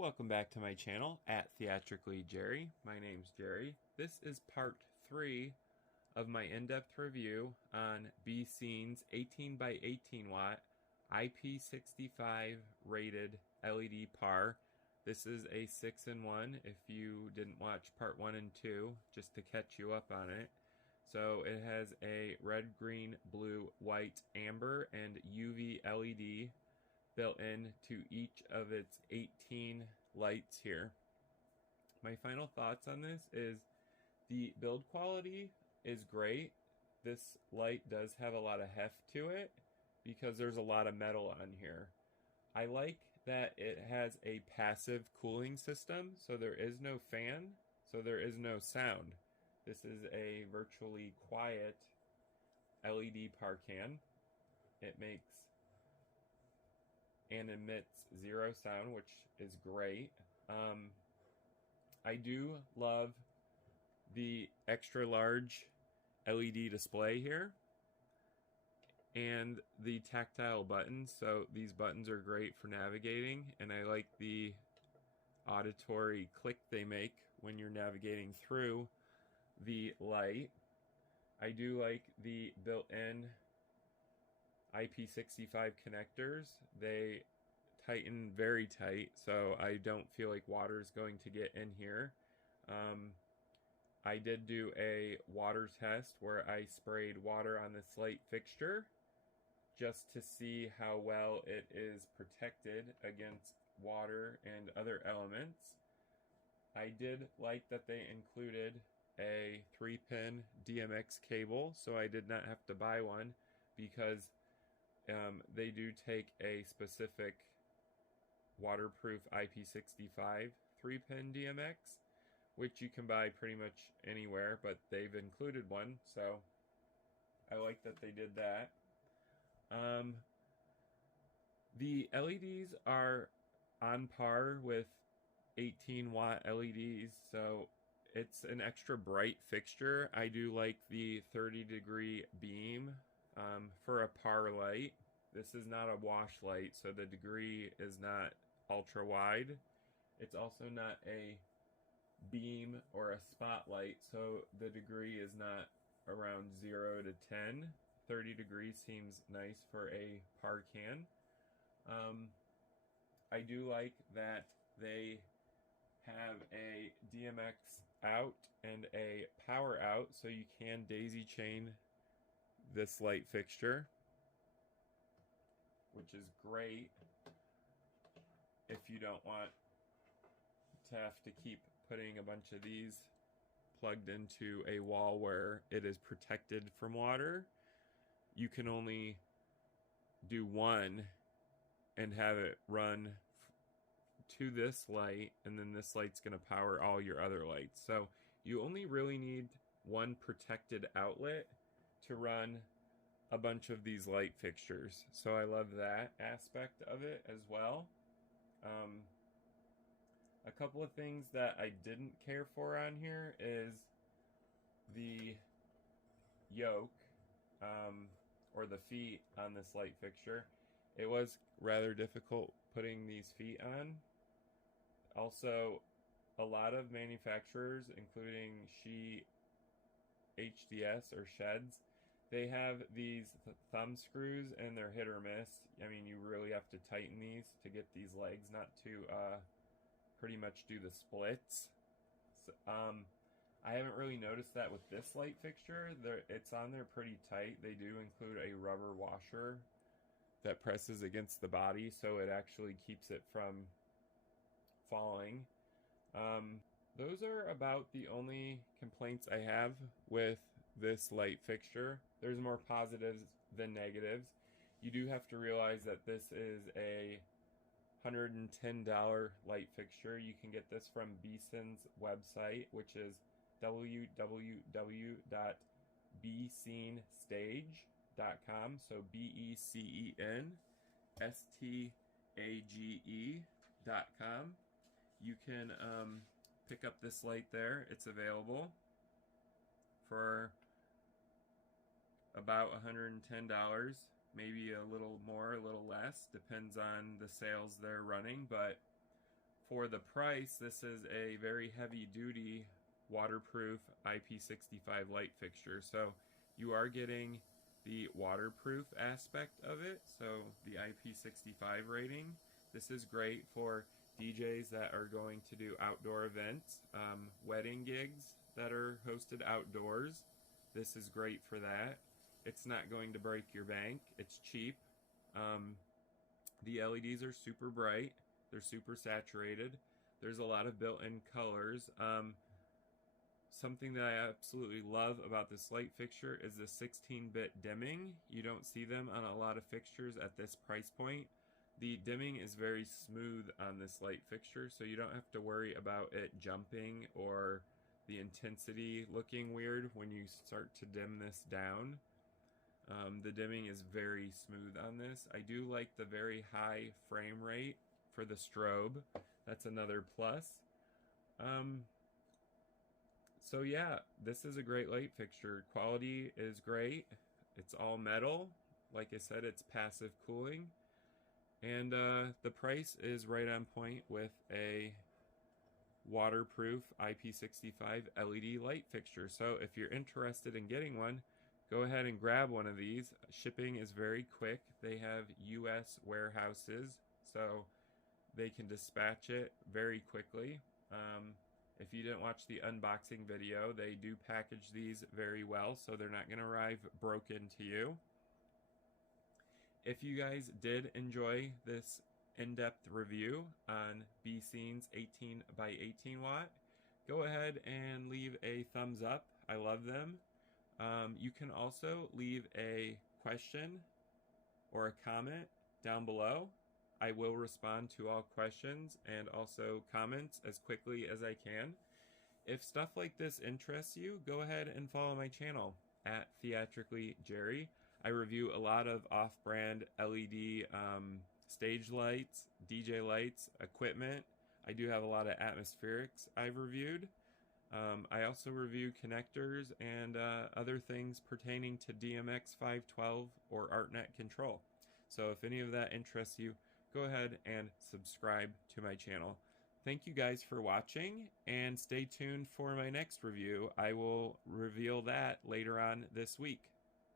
Welcome back to my channel at Theatrically Jerry. My name's Jerry. This is part 3 of my in-depth review on Becen's 18x18 IP65 rated LED par. This is a 6-in-1 if you didn't watch part 1 and 2, just to catch you up on it. So it has a red, green, blue, white, amber, and UV LED built in to each of its 18 lights here. My final thoughts on this is the build quality is great. This light does have a lot of heft to it because there's a lot of metal on here. I like that it has a passive cooling system, so there is no fan, so there is no sound. This is a virtually quiet LED par can. It makes and emits zero sound, which is great. I do love the extra large LED display here and the tactile buttons. So these buttons are great for navigating, and I like the auditory click they make when you're navigating through the light. I do like the built-in IP65 connectors. They tighten very tight, so I don't feel like water is going to get in here. I did do a water test where I sprayed water on this light fixture just to see how well it is protected against water and other elements. I did like that they included a 3-pin DMX cable, so I did not have to buy one because they do take a specific waterproof IP65 3-pin DMX, which you can buy pretty much anywhere, but they've included one, so I like that they did that. The LEDs are on par with 18-watt LEDs, so it's an extra bright fixture. I do like the 30-degree beam for a par light. This is not a wash light, so the degree is not ultra wide. It's also not a beam or a spotlight, so the degree is not around 0 to 10. 30 degrees seems nice for a par can. I do like that they have a DMX out and a power out, so you can daisy chain this light fixture, which is great if you don't want to have to keep putting a bunch of these plugged into a wall where it is protected from water. You can only do one and have it run to this light, and then this light's going to power all your other lights. So you only really need one protected outlet to run a bunch of these light fixtures. So I love that aspect of it as well. A couple of things that I didn't care for on here is the yoke or the feet on this light fixture. It was rather difficult putting these feet on. Also, a lot of manufacturers, including HDS or Sheds, they have these thumb screws and they're hit or miss. I mean, you really have to tighten these to get these legs not to pretty much do the splits. So, I haven't really noticed that with this light fixture. It's on there pretty tight. They do include a rubber washer that presses against the body, so it actually keeps it from falling. Those are about the only complaints I have with this light fixture. There's more positives than negatives. You do have to realize that this is a $110 light fixture. You can get this from Becen's website, which is www.becenstage.com. So BECENSTAGE.com. You can pick up this light there. It's available for about $110, maybe a little more, a little less, depends on the sales they're running, but For the price, this is a very heavy-duty waterproof IP65 light fixture. So you are getting the waterproof aspect of it, so the IP65 rating. This is great for DJs that are going to do outdoor events, wedding gigs that are hosted outdoors. This is great for that. It's not going to break your bank. It's cheap. The LEDs are super bright. They're super saturated. There's a lot of built-in colors. Something that I absolutely love about this light fixture is the 16-bit dimming. You don't see them on a lot of fixtures at this price point. The dimming is very smooth on this light fixture, so you don't have to worry about it jumping or the intensity looking weird when you start to dim this down. The dimming is very smooth on this. I do like the very high frame rate for the strobe. That's another plus. So yeah, this is a great light fixture. Quality is great. It's all metal. Like I said, it's passive cooling. And the price is right on point with a waterproof IP65 LED light fixture. So if you're interested in getting one, go ahead and grab one of these. Shipping is very quick. They have US warehouses, so they can dispatch it very quickly. If you didn't watch the unboxing video, they do package these very well, so they're not going to arrive broken to you. If you guys did enjoy this in-depth review on Becen's 18x18 watt, go ahead and leave a thumbs up. I love them. You can also leave a question or a comment down below. I will respond to all questions and also comments as quickly as I can. If stuff like this interests you, go ahead and follow my channel at Theatrically Jerry. I review a lot of off-brand LED stage lights, DJ lights, equipment. I do have a lot of atmospherics I've reviewed. I also review connectors and other things pertaining to DMX 512 or ArtNet control. So if any of that interests you, go ahead and subscribe to my channel. Thank you guys for watching, and stay tuned for my next review. I will reveal that later on this week.